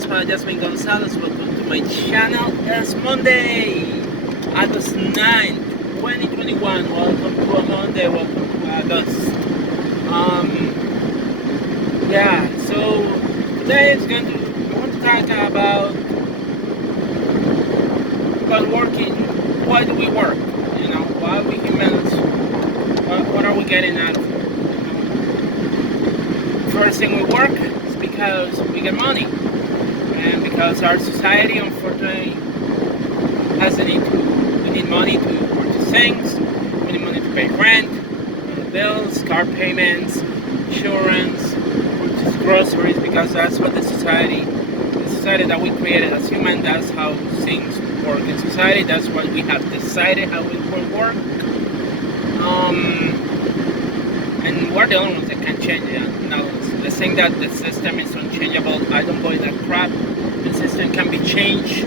is Juan Jasmine Gonzalez. Welcome to my channel. It's Monday, August 9th, 2021. Welcome to a Monday. Welcome to August. So today I want to talk about working. Why do we work? Why we humans? What are we getting out of it? First thing, we work is because we get money, and because our society unfortunately has the need to. We need money to purchase things. We need money to pay rent, bills, car payments, insurance, purchase groceries, because that's what the society that we created as humans. That's how things work in society. That's what we have decided how it will work. And we're the only ones that can change it. Now, the thing that the system is unchangeable, I don't believe that crap. The system can be changed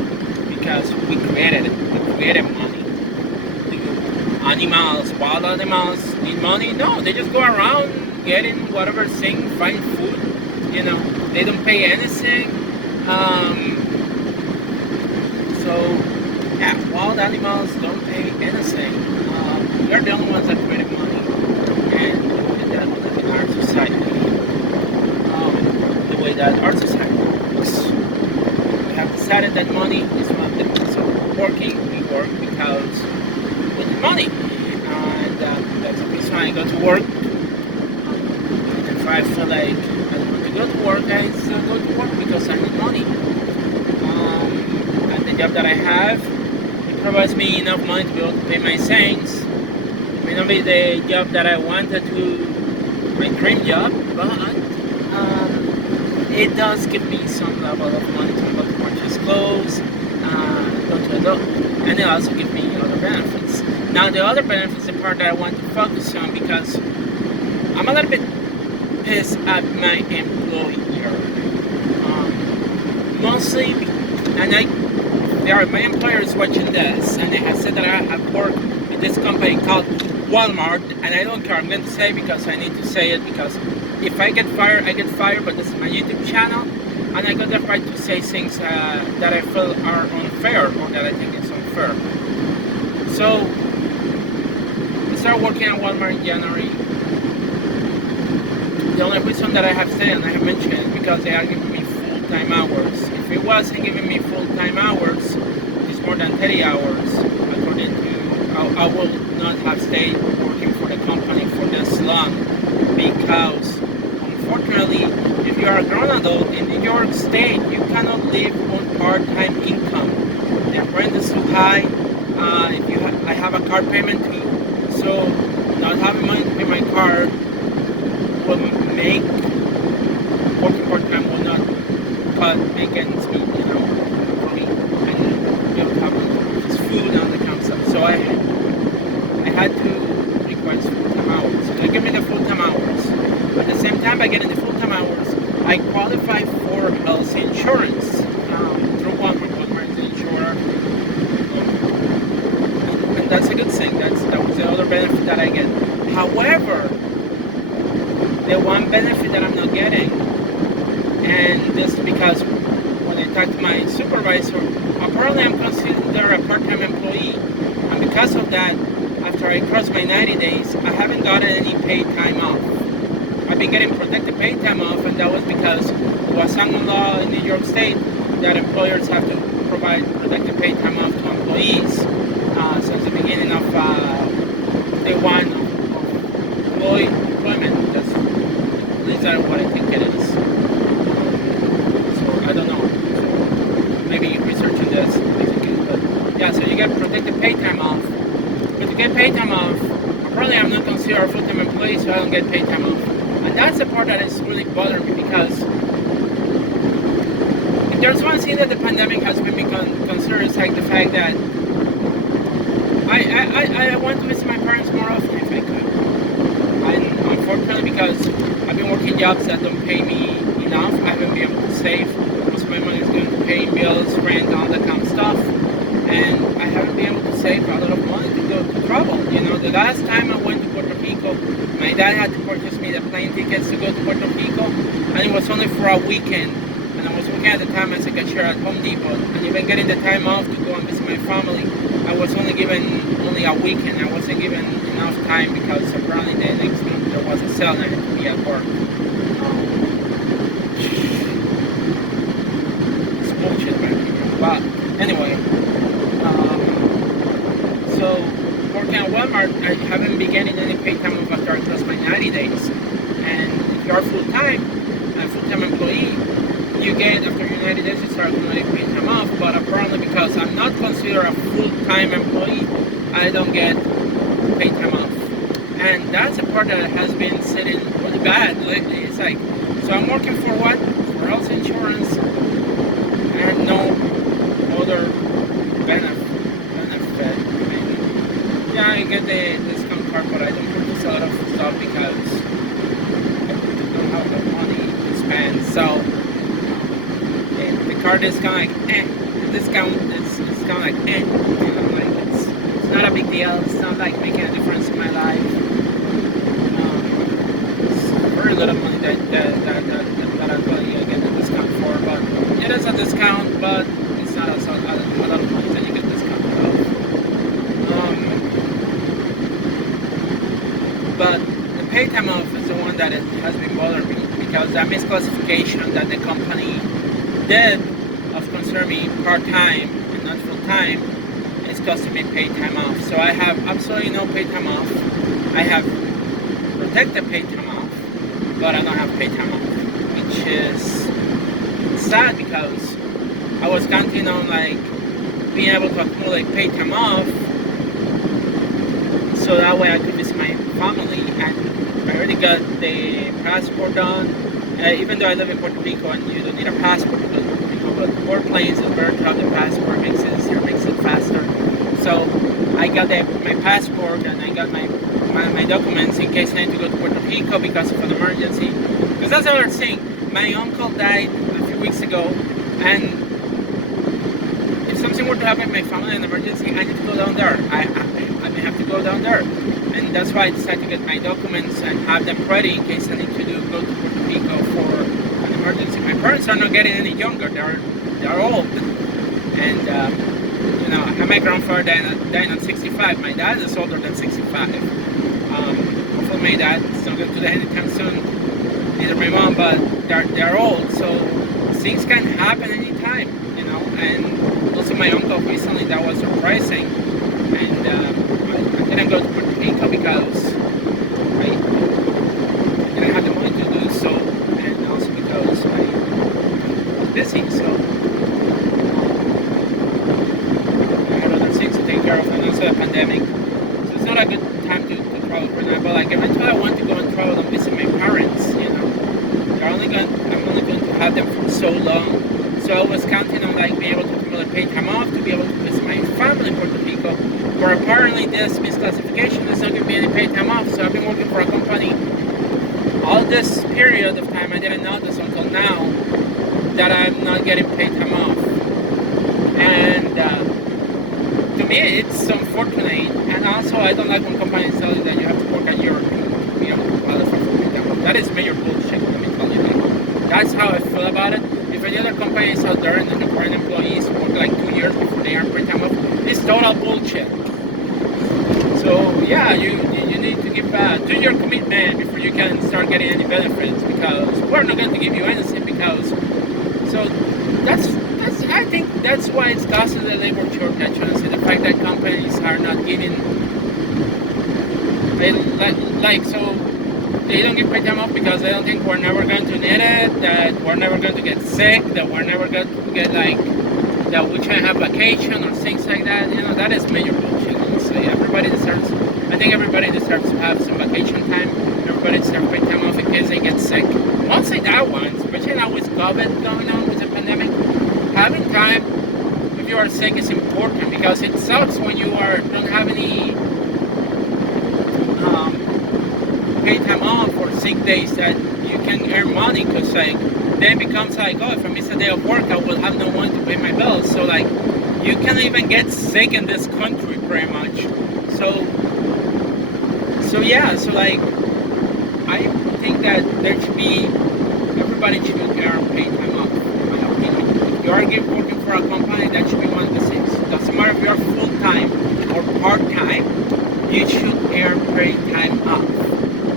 because we created it. We created money. Wild animals need money? No, they just go around getting whatever thing, find food. They don't pay anything. Wild animals don't pay anything. We are the only ones that created money, and that in our society, the way that our society works, we have decided that money is one of them. So we work because we need money, and that's the reason I go to work. If I feel like I don't want to go to work, I still go to work because I need money. And the job that I have, it provides me enough money to be able to pay my things. It may not be the job that I wanted to, my dream job, but it does give me some level of money to be able to purchase clothes, go to a doctor, and it also gives me other benefits. Now, the other benefits, the part that I want to focus on, because I'm a little bit pissed at my employer. Mostly, my employer is watching this, and they have said that I have worked in this company called Walmart, and I don't care. I'm going to say because I need to say it, because if I get fired, I get fired, but this is my YouTube channel, and I got the right to say things that I feel are unfair, or that I think is unfair. So, I started working at Walmart in January. The only reason that I have said, and I have mentioned, is because they are giving me full-time hours. If it wasn't giving me full-time hours, it's more than 30 hours, according to, I will not have stayed working for the company for this long, because unfortunately, if you are a grown adult in New York State, you cannot live on part-time income. The rent is too high. I have a car payment too, so not having money to pay my car will make working part-time will not make ends meet, for me, and be able to have just food and all that kind of stuff. So I had to request full-time hours. So they give me the full-time hours. At the same time, by getting the full-time hours, I qualify for health insurance through Walmart. Walmart is the insurer, and that's a good thing. That was the other benefit that I get. However, the one benefit that I'm not getting, and this is because when I talk to my supervisor, apparently I'm considered a part-time employee, and because of that, after I cross my 90 days, I haven't gotten any paid time off. I've been getting protected paid time off, and that was because there was some law in New York State that employers have to provide protected paid time off to employees since the beginning of day one of employment. That's at least that's what I think it is. So I don't know. So maybe researching this, but yeah. So you get protected paid time off. But to get paid time off, apparently I'm not considered a full-time employee, so I don't get paid time off. And that's the part that is really bothering me, because if there's one thing that the pandemic has made me consider, is like the fact that I want to visit my parents more often if I could. And unfortunately, because I've been working jobs that don't pay me enough, I haven't been able to save. Most of my money is going to pay bills, rent, all that kind of stuff. And I haven't been able to save a lot of money to go to travel. The last time I went to Puerto Rico, my dad had to purchase me the plane tickets to go to Puerto Rico, and it was only for a weekend. And I was working working at the time as a cashier at Home Depot, and even getting the time off to go and visit my family, I was only given a weekend. I wasn't given enough time because apparently the next month there was a sale and I had to be at work. It's bullshit, man. But anyway, so working at Walmart, I haven't been getting any paid time off after I crossed my 90 days. And if you are full-time, a full-time employee, you get, after your 90 days, you start accumulating paid time off. But apparently because I'm not considered a full-time employee, I don't get paid time off. And that's a part that has been sitting really bad lately. It's like, so I'm working for what? For health insurance and no other benefit. I mean, yeah, I get the discount card, but I don't purchase a lot of stuff because I don't have the money to spend. So the card is kind of like, the discount is kind of like, you know, like it's not a big deal. It's not like making a difference in my life. It's very little money that I really get the discount for, but it is a discount, but it's not a lot of money that you get discounted off. But the pay time off is the one that has been bothering me because that misclassification that the company did of considering me part-time and not full-time is costing me paid time off. So I have absolutely no paid time off. I have protected paid time off, but I don't have paid time off, which is sad because I was counting on like being able to accumulate paid time off so that way I could visit my family, and I already got the passport done. Even though I live in Puerto Rico and you don't need a passport to go to Puerto Rico, but warplanes is better to have the passport, makes it easier, makes it faster. So I got my passport and I got my documents in case I need to go to Puerto Rico because of an emergency. Because that's the other thing. My uncle died a few weeks ago, and if something were to happen in my family, an emergency, I need to go down there. I may have to go down there. And that's why I decided to get my documents and have them ready in case I need to go to Puerto Rico for an emergency. My parents are not getting any younger. They're old. And, you know, I have my grandfather dying at 65. My dad is older than 65. Hopefully my dad is not going to die anytime soon. Neither my mom, but they're old. So things can happen anytime, you know. And also my uncle recently, that was surprising. And I didn't go to Puerto Rico because I didn't have the money to do so, and also because I was busy, so I had other things to take care of, and also a pandemic. So it's not a good time to travel right now, but like eventually I want to go and travel and visit my parents, you know. I'm only going to have them for so long. So I was counting on like being able to accumulate paid time off to be able to visit my family in Puerto Rico. But apparently this misclassification is not giving me any paid time off. So I've been working for a company all this period of time. I didn't notice until now that I'm not getting paid time off. And to me it's unfortunate. And also I don't like when companies tell you that you have to work a year to be able to qualify for paid time off. That is major bullshit, let me tell you that. That's how I feel about it. If any other companies out there and the current employees work like 2 years before they earn paid time off, it's total bullshit. So yeah, you need to give do your commitment before you can start getting any benefits, because we're not going to give you anything, because so that's I think that's why it's causing the labor shortage. Honestly, the fact that companies are not giving so they don't give paid time off because they don't think we're never going to need it, that we're never going to get sick, that we're never going to get like that we can have vacation or things like that. You know, that is major bullshit, honestly. I think everybody deserves to have some vacation time. Everybody deserves paid time off in case they get sick. Won't say that one, especially now with COVID going on, with the pandemic. Having time if you are sick is important, because it sucks when you don't have any paid time off or sick days that you can earn money, because like then it becomes like, oh, if I miss a day of work I will have no money to pay my bills. So like you can't even get sick in this country pretty much. So yeah, so like I think that there should be, everybody should earn paid time off, in my opinion. you are working for a company, that should be one of the things. Doesn't matter if you are full-time or part-time, you should earn paid time off.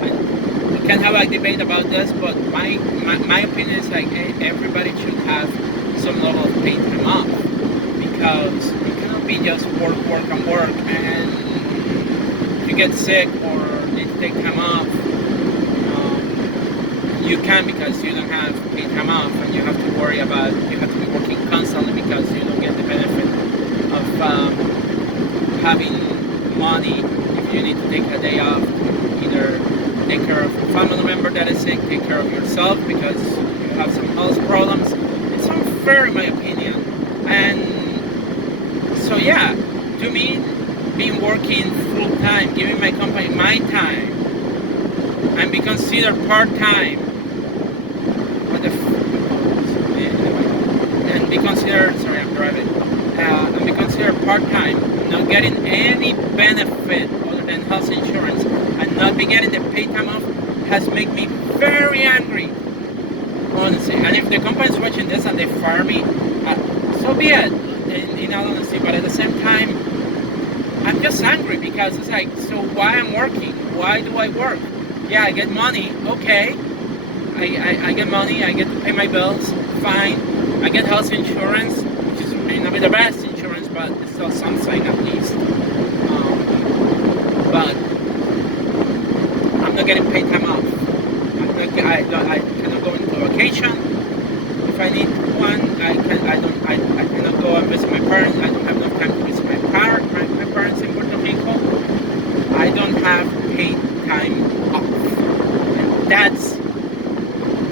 And we can have a debate about this, but my opinion is like everybody should have some level of paid time off, because you cannot be just work, and if you get sick or need to take time off, you can, because you don't have paid time off, and you have to worry about, you have to be working constantly because you don't get the benefit of having money if you need to take a day off to either take care of a family member that is sick, take care of yourself because you have some health problems. It's unfair in my opinion. And so yeah, to me, being working full time, giving my company my time, and be considered part-time, and be considered, sorry, I'm driving, and be considered part-time, not getting any benefit other than health insurance, and not be getting the paid time off, has made me very angry, honestly. And if the company is watching this and they fire me, so be it, in all honesty. But at the same time, I'm just angry because it's like, so why I'm working? Why do I work? Yeah, I get money, okay. I get money, I get to pay my bills, fine. I get health insurance, which is may not be the best insurance, but it's still something at least. But I'm not getting paid time off. I cannot go into vacation if I need one. I cannot go and visit my parents. I don't have enough time to visit my parents in Puerto Rico. I don't have paid time off. And that's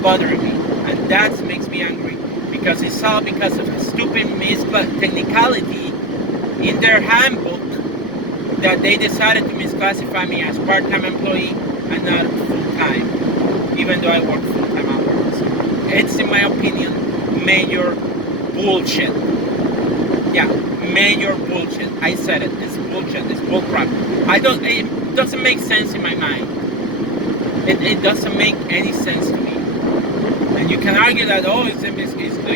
bothering me, and that makes me angry, because it's all because of a stupid technicality in their handbook that they decided to misclassify me as part-time employee and not full-time, even though I work full-time hours. It's, in my opinion, major bullshit. Yeah, major bullshit. I said it. It's bullshit. It's bullcrap. It doesn't make sense in my mind. It doesn't make any sense to me. And you can argue that, oh, it's the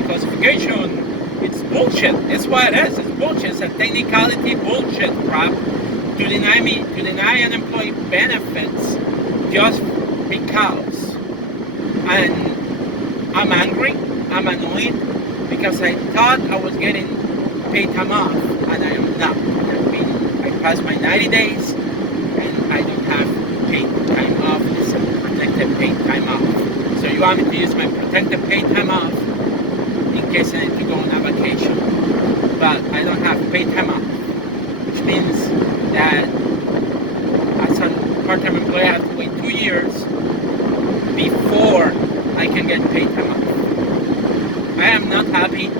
classification. It's bullshit. It's what it is. It's bullshit. It's a technicality bullshit crap to deny an employee benefits just because. And I'm angry. I'm annoyed because I thought I was getting paid time off, and I am not. I passed my 90 days, and I don't have paid time off. It's a protected paid time off. So you want me to use my protected paid time off in case I need to go on a vacation. But I don't have paid time off, which means that as a part-time employee I have to wait 2 years before I can get paid time off. I am not happy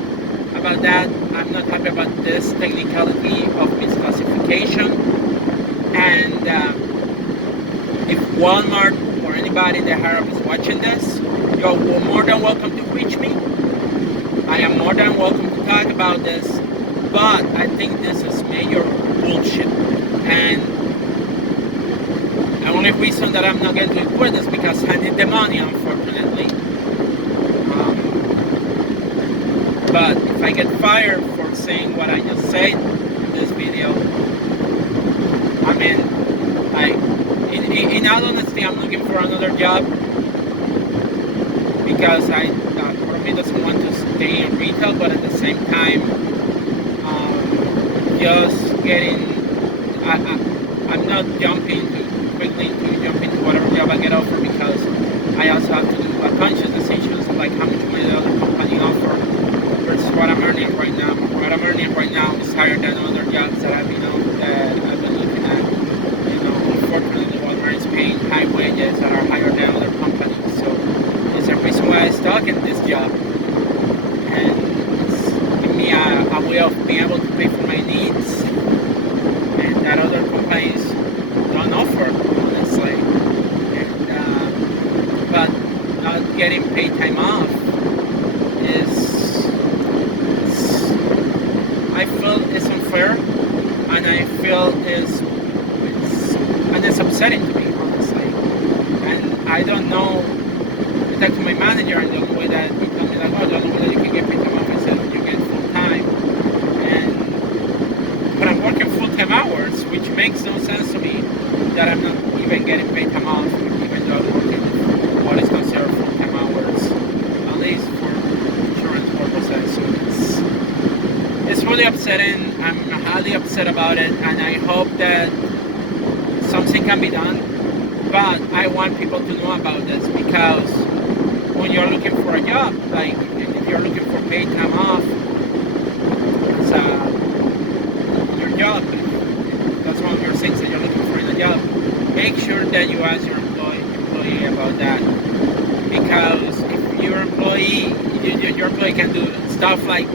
about that. I'm not happy about this technicality of misclassification. And if Walmart or anybody that higher up is watching this, you're more than welcome to reach me. I am more than welcome to talk about this, but I think this is major bullshit. And the only reason that I'm not going to quit is because I need the money, unfortunately. But if I get fired for saying what I just said in this video, I mean, in all honesty, I'm looking for another job because part of me doesn't want to stay in retail, but at the same time, just getting, I'm not quickly to jump into whatever job I get offered, because I also have to do a conscious decision of like how much money the other company offer versus what I'm earning right now. What I'm earning right now is higher than other jobs that I've been looking at. Unfortunately, Walmart is paying high wages that are higher than other companies. So there's a reason why I'm stuck in this job. And it's giving me a way of being able to pay for my needs, and that other companies don't offer, honestly. And, but not getting paid time off I feel it's unfair, and I feel it's upsetting to me, honestly. And I don't know. I talked to my manager, and the only way that he told me, like, oh, the only way that you can get paid time off is if really upsetting. I'm highly upset about it, and I hope that something can be done. But I want people to know about this because when you're looking for a job, like if you're looking for paid time off, it's your job. That's one of your things that you're looking for in a job. Make sure that you ask your employee about that, because if your employee can do stuff like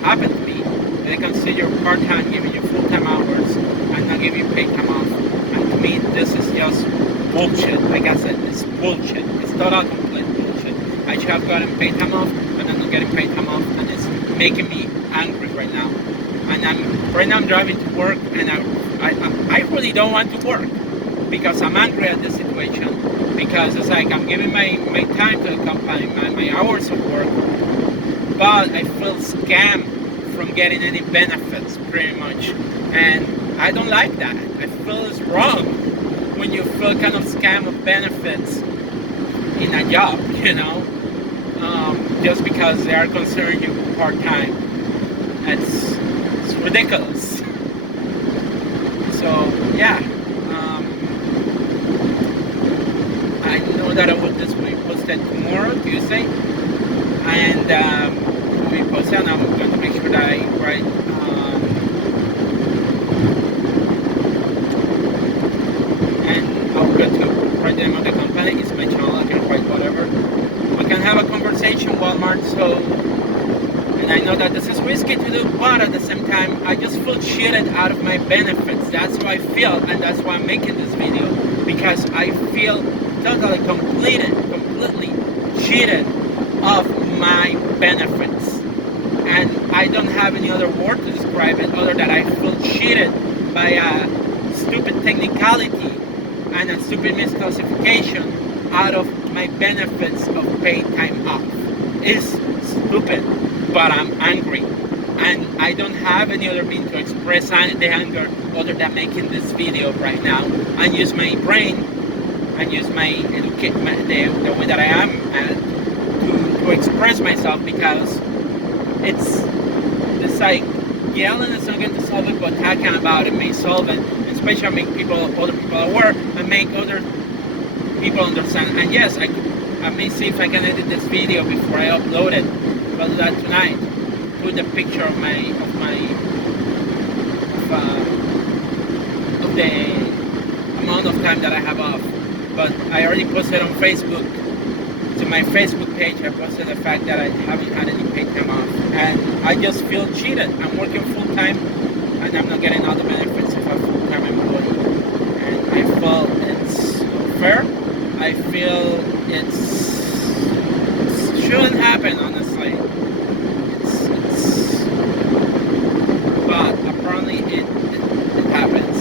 happened to me, they consider part-time, giving you full-time hours, and not giving you paid time off. And to me, this is just bullshit. Like I said, it's bullshit. It's total complete bullshit. I should have gotten paid time off, and I'm not getting paid time off, and it's making me angry right now. And I'm driving to work, and I really don't want to work because I'm angry at this situation. Because it's like I'm giving my time to the company, my hours of work, but I feel scammed from getting any benefits, pretty much. And I don't like that. I feel it's wrong when you feel kind of scam of benefits in a job, just because they are considering you part-time. It's ridiculous. So, yeah. I know that this will be posted tomorrow, Tuesday. And we posted, and I'm going to make sure that I write and I'm going to write the name of the company. It's my channel. I can write whatever. We can have a conversation, Walmart. So, and I know that this is risky to do, but at the same time, I just feel cheated out of my benefits. That's how I feel, and that's why I'm making this video, because I feel totally completely cheated of my benefits, and I don't have any other word to describe it other than I feel cheated by a stupid technicality and a stupid misclassification out of my benefits of paid time off. It's stupid, but I'm angry, and I don't have any other means to express the anger other than making this video right now and use my brain and use the way that I am to express myself, because it's like yelling is not going to solve it, but talking about it may solve it, especially make other people aware and make other people understand. And yes, I may see if I can edit this video before I upload it. I'll do that tonight. Put the picture of the amount of time that I have off. But I already posted on Facebook. To my Facebook page, I posted the fact that I haven't had any paid time off, and I just feel cheated. I'm working full time, and I'm not getting all the benefits of a full-time employee, and I feel it's fair. I feel it shouldn't happen, honestly. But apparently it happens.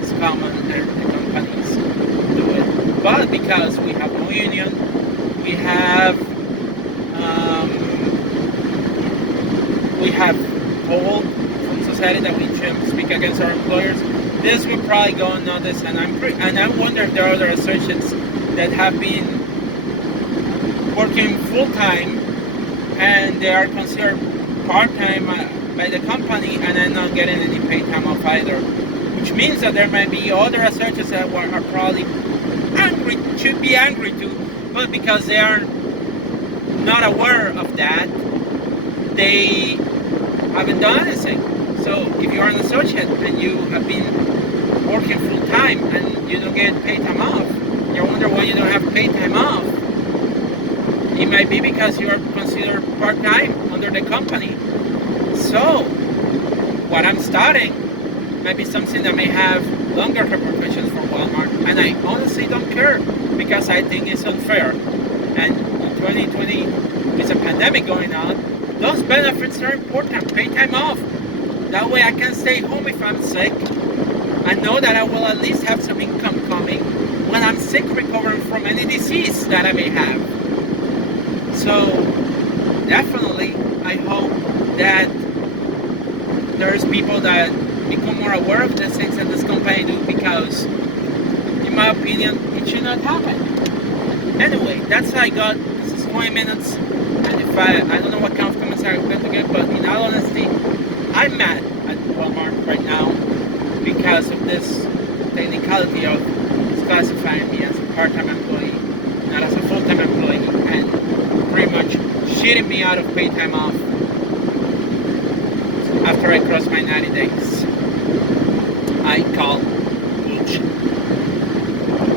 It's common, and the companies do it. But because we have no union, we have told from society that we shouldn't speak against our employers. This will probably go unnoticed, and I wonder if there are other associates that have been working full time and they are considered part time by the company, and then not getting any paid time off either. Which means that there might be other associates that are probably angry, should be angry too, but because they are not aware of that, they haven't done anything. So if you are an associate and you have been working full time and you don't get paid time off, you wonder why you don't have paid time off. It might be because you are considered part-time under the company. So what I'm starting might be something that may have longer repercussions for Walmart, and I honestly don't care, because I think it's unfair. And in 2020, with a pandemic going on, those benefits are important. Pay time off. That way I can stay home if I'm sick. I know that I will at least have some income coming when I'm sick, recovering from any disease that I may have. So definitely, I hope that there's people that become more aware of the things that this company do, because in my opinion, it should not happen. Anyway, that's how I got. This is 20 minutes, and if I don't know what kind of comments I'm going to get, but in all honesty, I'm mad at Walmart right now because of this technicality of classifying me as a part-time employee, not as a full-time employee, and pretty much cheating me out of paid time off after I cross my 90 days. I call bullshit.